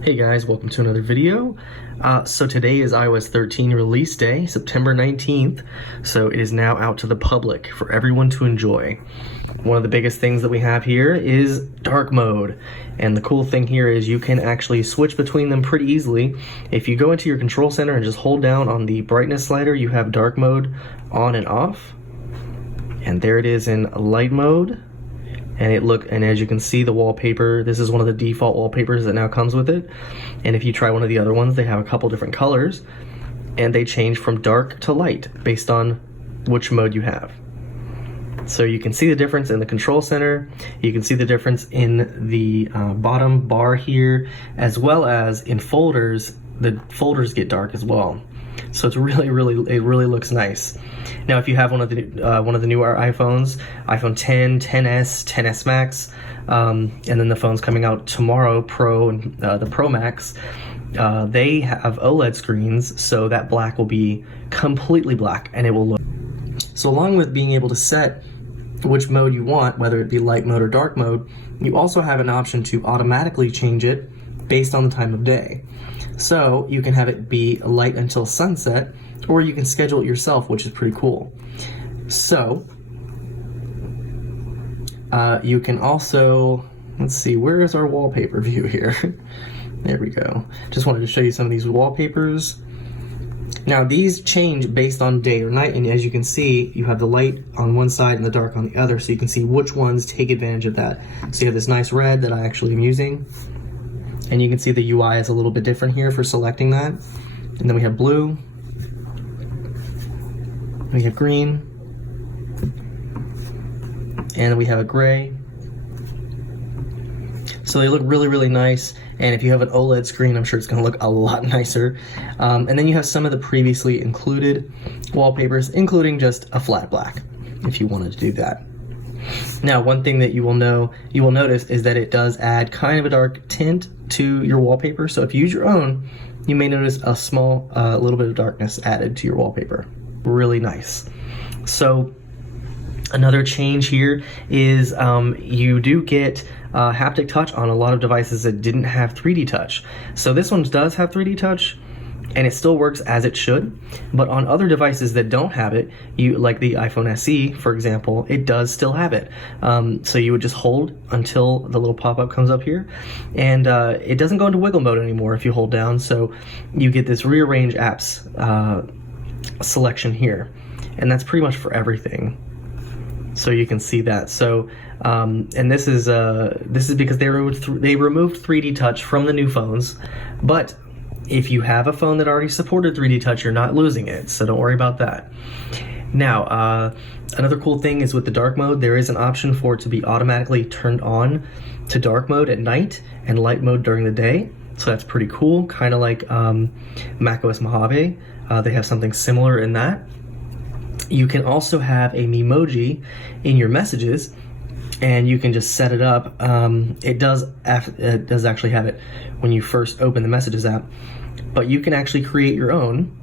Hey guys, welcome to another video. So today is iOS 13 release day, September 19th, so it is now out to the public for everyone to enjoy. One of the biggest things that we have here is dark mode, and the cool thing here is you can actually switch between them pretty easily. If you go into your control center and just hold down on the brightness slider, you have dark mode on and off, and there it is in light mode. And as you can see, the wallpaper, this is one of the default wallpapers that now comes with it. And if you try one of the other ones, they have a couple different colors and they change from dark to light based on which mode you have. So you can see the difference in the control center. You can see the difference in the bottom bar here, as well as in folders. The folders get dark as well. So it's it really looks nice. Now, if you have one of the newer iPhones, iPhone 10, 10s, 10s Max, and then the phones coming out tomorrow, Pro and the Pro Max, they have OLED screens, so that black will be completely black, and it will look. So along with being able to set which mode you want, whether it be light mode or dark mode, you also have an option to automatically change it based on the time of day. So you can have it be light until sunset, or you can schedule it yourself, which is pretty cool. So you can also, let's see, where is our wallpaper view here? There we go. Just wanted to show you some of these wallpapers. Now these change based on day or night, and as you can see, you have the light on one side and the dark on the other, so you can see which ones take advantage of that. So you have this nice red that I actually am using, and you can see the UI is a little bit different here for selecting that. And then we have blue, we have green, and we have a gray. So they look really nice, and if you have an OLED screen, I'm sure it's going to look a lot nicer. And then you have some of the previously included wallpapers, including just a flat black, if you wanted to do that. Now, one thing that you will notice is that it does add kind of a dark tint to your wallpaper. So if you use your own, you may notice a small little bit of darkness added to your wallpaper. Really nice. So another change here is you do get haptic touch on a lot of devices that didn't have 3D touch. So this one does have 3D touch, and it still works as it should, but on other devices that don't have it, like the iPhone SE, for example, it does still have it. So you would just hold until the little pop-up comes up here, and it doesn't go into wiggle mode anymore if you hold down, so you get this rearrange apps selection here, and that's pretty much for everything. So you can see that. So and this is because they removed 3D touch from the new phones, but if you have a phone that already supported 3D touch, you're not losing it, so don't worry about that. Now, another cool thing is with the dark mode, there is an option for it to be automatically turned on to dark mode at night and light mode during the day. So that's pretty cool, kind of like macOS Mojave. They have something similar in that. You can also have a Memoji in your messages, and you can just set it up. It does actually have it when you first open the Messages app, but you can actually create your own,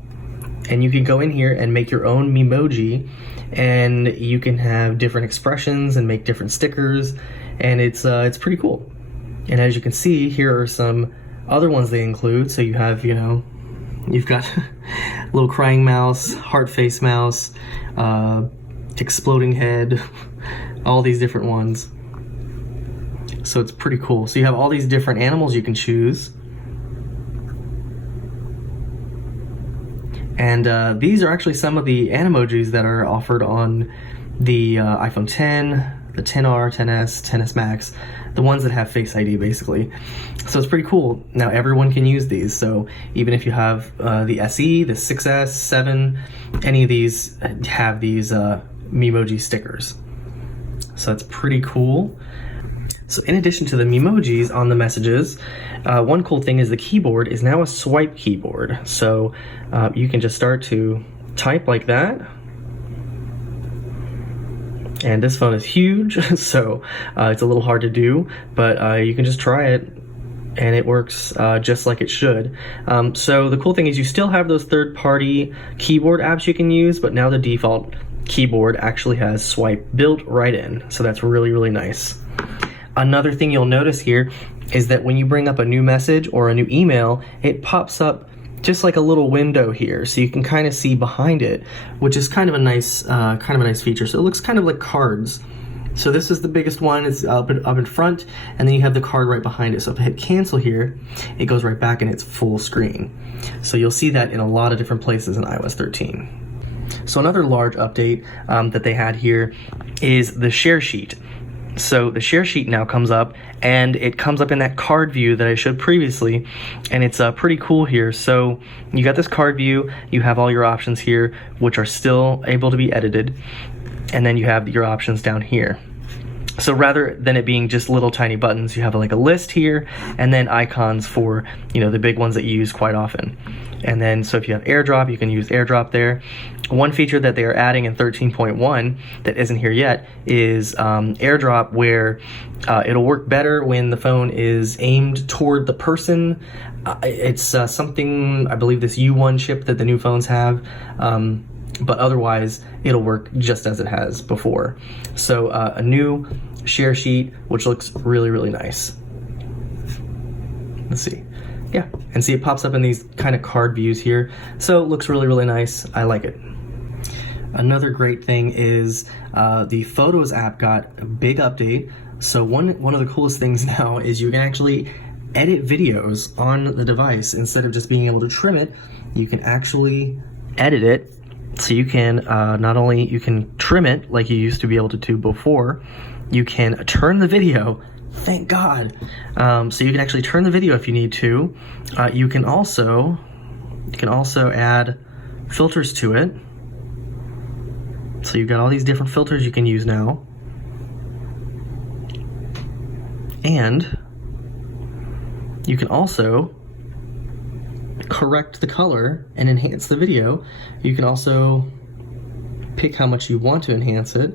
and you can go in here and make your own Memoji, and you can have different expressions and make different stickers, and it's pretty cool. And as you can see, here are some other ones they include. So you have, you've got little crying mouse, heart face mouse, exploding head, all these different ones. So it's pretty cool. So you have all these different animals you can choose. And these are actually some of the Animojis that are offered on the iPhone 10, the 10R, 10S, 10S Max, the ones that have Face ID basically. So it's pretty cool. Now everyone can use these. So even if you have the SE, the 6S, 7, any of these have these Memoji stickers. So that's pretty cool. So in addition to the Memojis on the messages, one cool thing is the keyboard is now a swipe keyboard. So you can just start to type like that. And this phone is huge, so it's a little hard to do, but you can just try it, and it works just like it should. So the cool thing is you still have those third-party keyboard apps you can use, but now the default keyboard actually has swipe built right in, so that's really nice. Another thing you'll notice here is that when you bring up a new message or a new email, it pops up just like a little window here, so you can kind of see behind it, which is kind of a nice feature. So it looks kind of like cards. So this is the biggest one, it's up in front, and then you have the card right behind it. So if I hit cancel here, it goes right back in its full screen. So you'll see that in a lot of different places in iOS 13. So another large update that they had here is the share sheet. So the share sheet now comes up, and it comes up in that card view that I showed previously, and it's pretty cool here. So you got this card view, you have all your options here, which are still able to be edited, and then you have your options down here. So rather than it being just little tiny buttons, you have like a list here, and then icons for, you know, the big ones that you use quite often. And then, so if you have AirDrop, you can use AirDrop there. One feature that they are adding in 13.1 that isn't here yet is AirDrop, where it'll work better when the phone is aimed toward the person. It's something, I believe, this U1 chip that the new phones have. But otherwise, it'll work just as it has before. So a new share sheet, which looks really, really nice. Let's see. Yeah, and see it pops up in these kind of card views here. So it looks really, really nice. I like it. Another great thing is the Photos app got a big update. So one of the coolest things now is you can actually edit videos on the device. Instead of just being able to trim it, you can actually edit it. So you can not only you can trim it like you used to be able to do before, you can turn the video. Thank God. So you can actually turn the video if you need to. You can also add filters to it. So you've got all these different filters you can use now. And you can also correct the color and enhance the video. You can also pick how much you want to enhance it.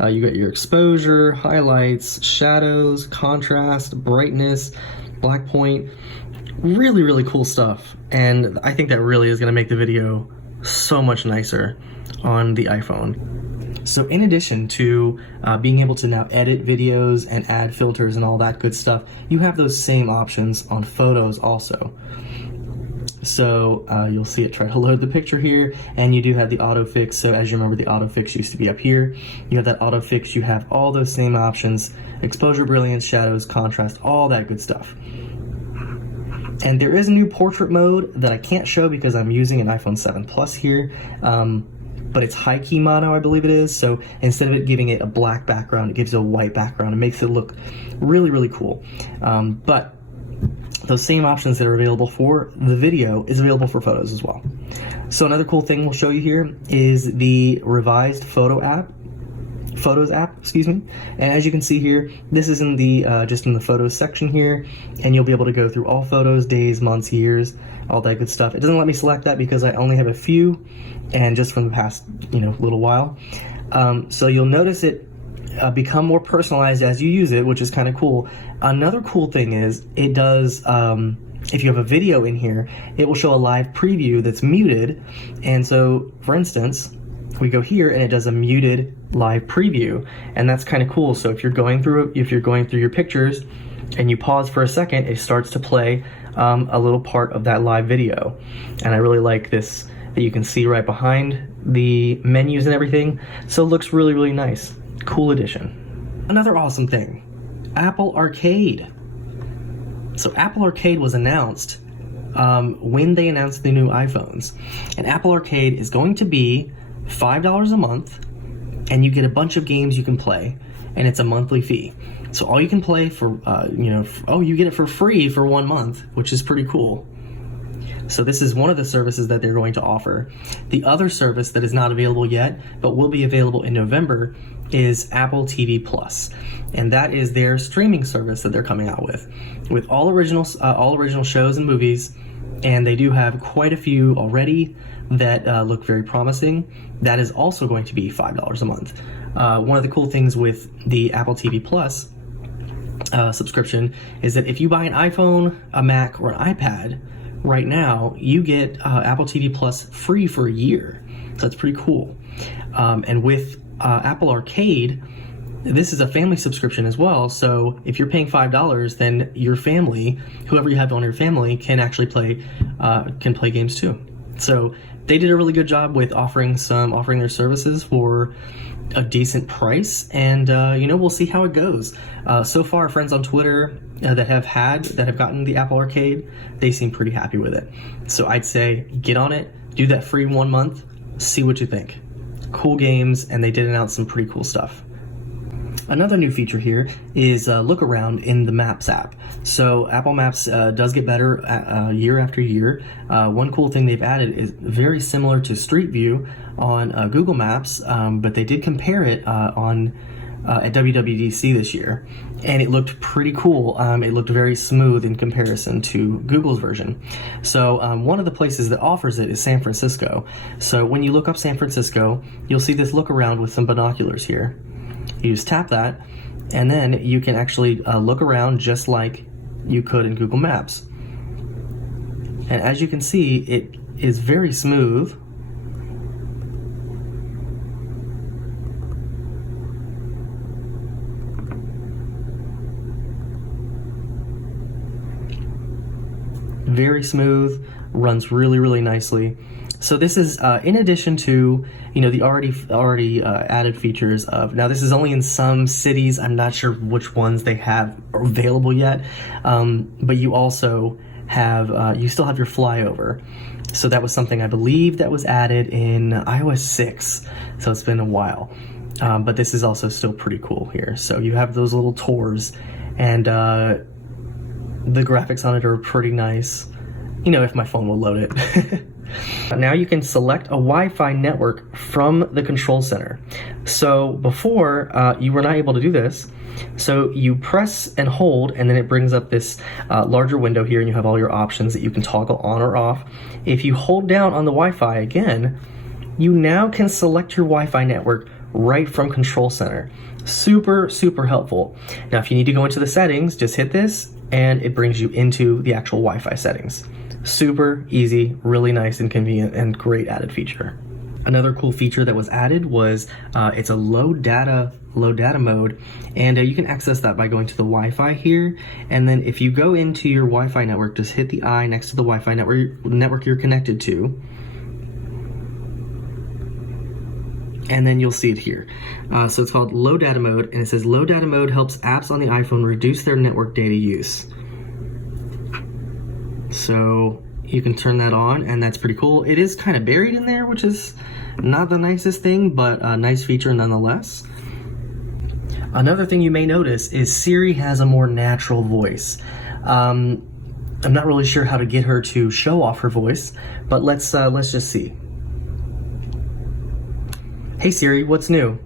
You got your exposure, highlights, shadows, contrast, brightness, black point. Really, really cool stuff. And I think that really is going to make the video so much nicer on the iPhone. So in addition to being able to now edit videos and add filters and all that good stuff, you have those same options on Photos also. So you'll see it try to load the picture here, and you do have the autofix. So as you remember, the autofix used to be up here. You have that autofix, you have all those same options: exposure, brilliance, shadows, contrast, all that good stuff. And there is a new portrait mode that I can't show because I'm using an iPhone 7 Plus here, but it's high key mono, I believe it is. So instead of it giving it a black background, it gives it a white background. It makes it look really, really cool. But those same options that are available for the video is available for Photos as well. So another cool thing we'll show you here is the revised Photos app, excuse me. And as you can see here, this is in the just in the Photos section here, and you'll be able to go through all photos, days, months, years, all that good stuff. It doesn't let me select that because I only have a few, and just from the past, little while. So you'll notice it become more personalized as you use it, which is kind of cool. Another cool thing is it does, if you have a video in here, it will show a live preview that's muted. And so, for instance, we go here and it does a muted live preview, and that's kind of cool. So if you're going through your pictures and you pause for a second, it starts to play a little part of that live video. And I really like this, that you can see right behind the menus and everything. So it looks really, really nice. Cool addition. Another awesome thing, Apple Arcade. So Apple Arcade was announced when they announced the new iPhones. And Apple Arcade is going to be $5 a month, and you get a bunch of games you can play, and it's a monthly fee. So all you can play for, you get it for free for 1 month, which is pretty cool. So this is one of the services that they're going to offer. The other service that is not available yet, but will be available in November, is Apple TV Plus, and that is their streaming service that they're coming out with all original shows and movies, and they do have quite a few already that look very promising. That is also going to be $5 a month. One of the cool things with the Apple TV Plus subscription is that if you buy an iPhone, a Mac, or an iPad right now, you get Apple TV Plus free for a year. So that's pretty cool. And with Apple Arcade, This is a family subscription as well, so if you're paying $5, then your family, whoever you have on your family, can actually play games too. So they did a really good job with offering their services for a decent price, and we'll see how it goes. So far, friends on Twitter that have gotten the Apple Arcade, they seem pretty happy with it. So I'd say get on it, do that free 1 month, see what you think. Cool games, and they did announce some pretty cool stuff. Another new feature here is look around in the Maps app. So Apple Maps does get better year after year. One cool thing they've added is very similar to Street View on Google Maps, but they did compare it at WWDC this year, and it looked pretty cool. It looked very smooth in comparison to Google's version. So one of the places that offers it is San Francisco. So when you look up San Francisco, you'll see this look around with some binoculars here. You just tap that, and then you can actually look around just like you could in Google Maps. And as you can see, it is very smooth. Very smooth, runs really, really nicely. So this is in addition to the already added features of, now this is only in some cities. I'm not sure which ones they have available yet, but you also have you still have your flyover. So that was something I believe that was added in iOS 6. So it's been a while, but this is also still pretty cool here. So you have those little tours, and the graphics on it are pretty nice. If my phone will load it. Now you can select a Wi-Fi network from the control center. So before, you were not able to do this. So you press and hold, and then it brings up this larger window here, and you have all your options that you can toggle on or off. If you hold down on the Wi-Fi again, you now can select your Wi-Fi network right from control center. Super, super helpful. Now if you need to go into the settings, just hit this, and it brings you into the actual Wi-Fi settings. Super easy, really nice and convenient, and great added feature. Another cool feature that was added was it's a low data mode, and you can access that by going to the Wi-Fi here, and then if you go into your Wi-Fi network, just hit the eye next to the Wi-Fi network you're connected to, and then you'll see it here. So it's called low data mode, and it says low data mode helps apps on the iPhone reduce their network data use. So you can turn that on, and that's pretty cool. It is kind of buried in there, which is not the nicest thing, but a nice feature nonetheless. Another thing you may notice is Siri has a more natural voice. I'm not really sure how to get her to show off her voice, but let's just see. Hey Siri, what's new?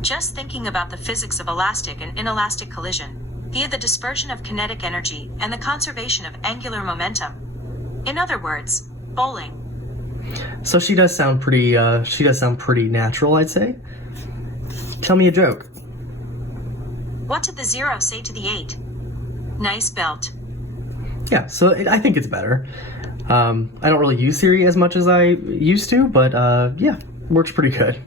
Just thinking about the physics of elastic and inelastic collision via the dispersion of kinetic energy and the conservation of angular momentum. In other words, bowling. So she does sound pretty natural, I'd say. Tell me a joke. What did the 0 say to the 8? Nice belt. Yeah, so I think it's better. I don't really use Siri as much as I used to, but yeah, works pretty good.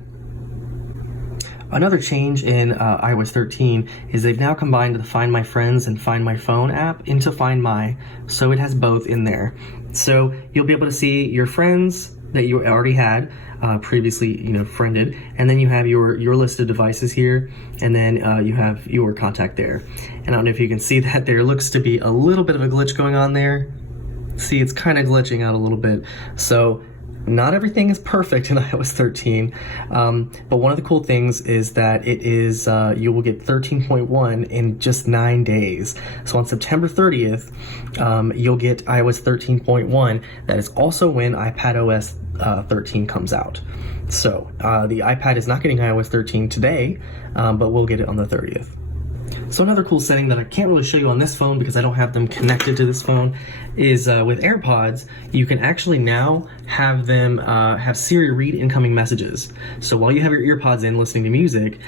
Another change in iOS 13 is they've now combined the Find My Friends and Find My Phone app into Find My, so it has both in there. So you'll be able to see your friends that you already had previously, friended, and then you have your list of devices here, and then you have your contact there. And I don't know if you can see that there looks to be a little bit of a glitch going on there. See, it's kind of glitching out a little bit. So not everything is perfect in iOS 13, but one of the cool things is that it is, you will get 13.1 in just 9 days. So on September 30th, you'll get iOS 13.1. That is also when iPadOS 13 comes out. So the iPad is not getting iOS 13 today, but we'll get it on the 30th. So another cool setting that I can't really show you on this phone because I don't have them connected to this phone is with AirPods, you can actually now have them have Siri read incoming messages. So while you have your earpods in listening to music,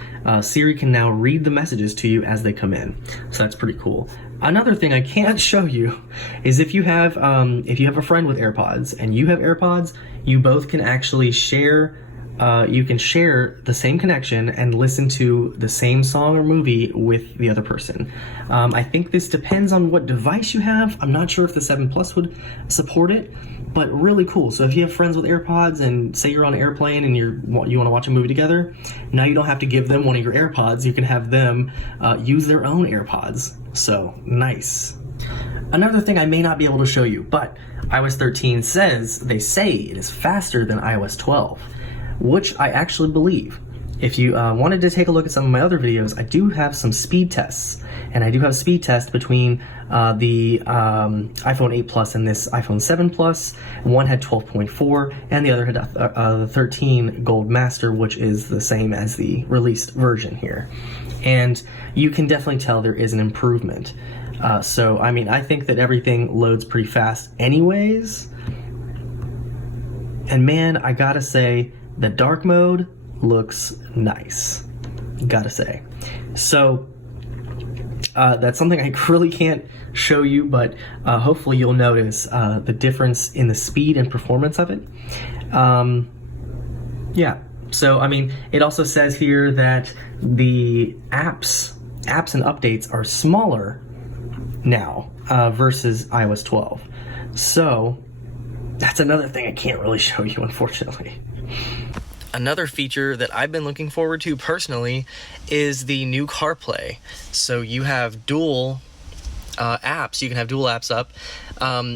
Siri can now read the messages to you as they come in. So that's pretty cool. Another thing I can't show you is if you have a friend with AirPods and you have AirPods, you both can actually share you can share the same connection and listen to the same song or movie with the other person. I think this depends on what device you have. I'm not sure if the 7 Plus would support it, but really cool. So if you have friends with AirPods and say you're on an airplane and you want to watch a movie together, now you don't have to give them one of your AirPods. You can have them use their own AirPods. So nice. Another thing I may not be able to show you, but iOS 13 they say it is faster than iOS 12, which I actually believe. If you wanted to take a look at some of my other videos, I do have some speed tests, and I do have a speed test between the iPhone 8 Plus and this iPhone 7 Plus. One had 12.4, and the other had the 13 Gold Master, which is the same as the released version here. And you can definitely tell there is an improvement. So, I mean, I think that everything loads pretty fast anyways. And man, I gotta say, the dark mode looks nice, gotta say. So that's something I really can't show you, but hopefully you'll notice the difference in the speed and performance of it. Yeah, so I mean, it also says here that the apps and updates are smaller now versus iOS 12. So that's another thing I can't really show you, unfortunately. Another feature that I've been looking forward to personally is the new Carplay. So you have dual apps. You can have dual apps up.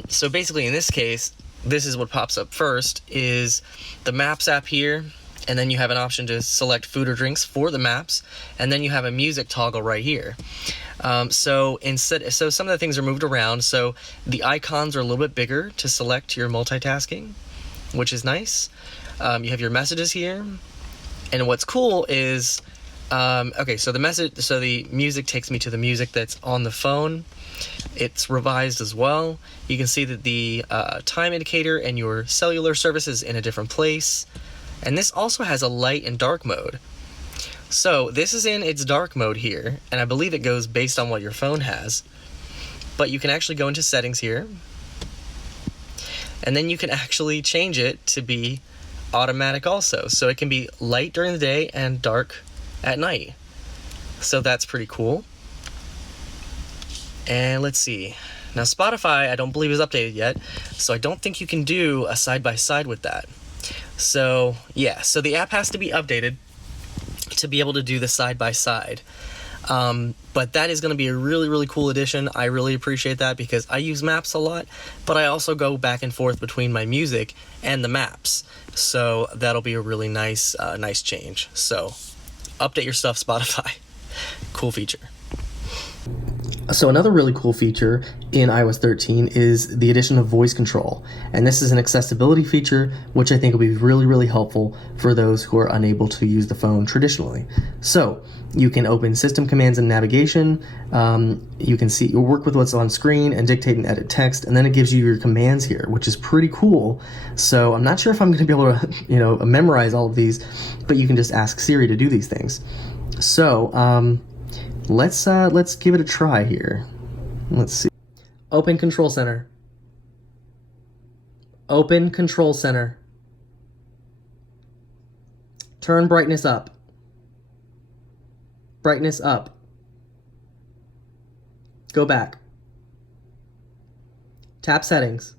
So basically in this case, this is what pops up first is the Maps app here, and then you have an option to select food or drinks for the maps, and then you have a music toggle right here. So some of the things are moved around. So the icons are a little bit bigger to select your multitasking, which is nice. You have your messages here, and what's cool is, okay, so the music takes me to the music that's on the phone. It's revised as well. You can see that the time indicator and your cellular service is in a different place, and this also has a light and dark mode. So this is in its dark mode here, and I believe it goes based on what your phone has, but you can actually go into settings here, and then you can actually change it to be automatic also. So it can be light during the day and dark at night. So that's pretty cool. And let's see. Now Spotify, I don't believe is updated yet, so I don't think you can do a side-by-side with that. So yeah, so the app has to be updated to be able to do the side-by-side. But that is going to be a really, really cool addition. I really appreciate that because I use Maps a lot, but I also go back and forth between my music and the Maps. So that'll be a really nice change. So update your stuff, Spotify. Cool feature. So another really cool feature in iOS 13 is the addition of voice control. And this is an accessibility feature, which I think will be really, really helpful for those who are unable to use the phone traditionally. So you can open system commands and navigation. You can work with what's on screen and dictate and edit text. And then it gives you your commands here, which is pretty cool. So I'm not sure if I'm going to be able to, memorize all of these, but you can just ask Siri to do these things. So, let's give it a try here. Let's see. Open Control Center. Open Control Center. Turn brightness up. Brightness up. Go back. Tap Settings.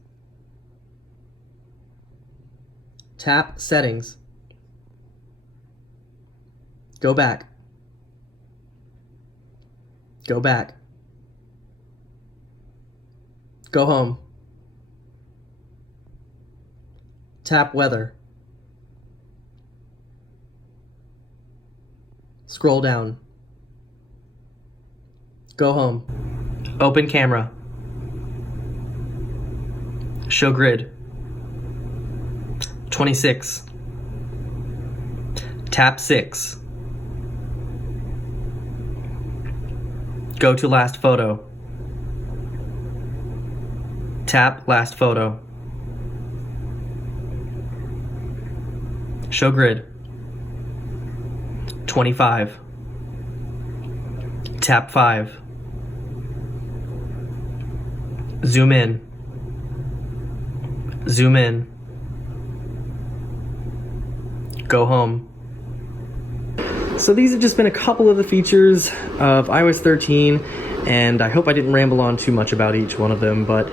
Tap Settings. Go back. Go back. Go home. Tap Weather. Scroll down. Go home. Open Camera. Show Grid. 26. Tap 6. Go to Last Photo. Tap Last Photo. Show Grid. 25. Tap 5. Zoom in. Zoom in. go home. So these have just been a couple of the features of iOS 13, and I hope I didn't ramble on too much about each one of them, but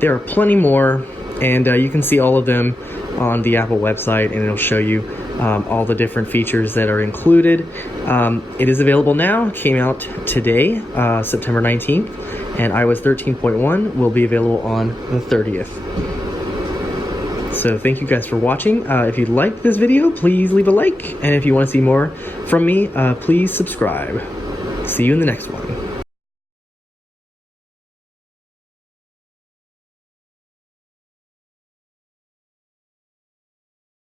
there are plenty more, and you can see all of them on the Apple website, and it'll show you all the different features that are included. It is available now. It came out today, September 19th, and iOS 13.1 will be available on the 30th. So thank you guys for watching. If you liked this video, please leave a like, and if you want to see more from me, please subscribe. See you in the next one.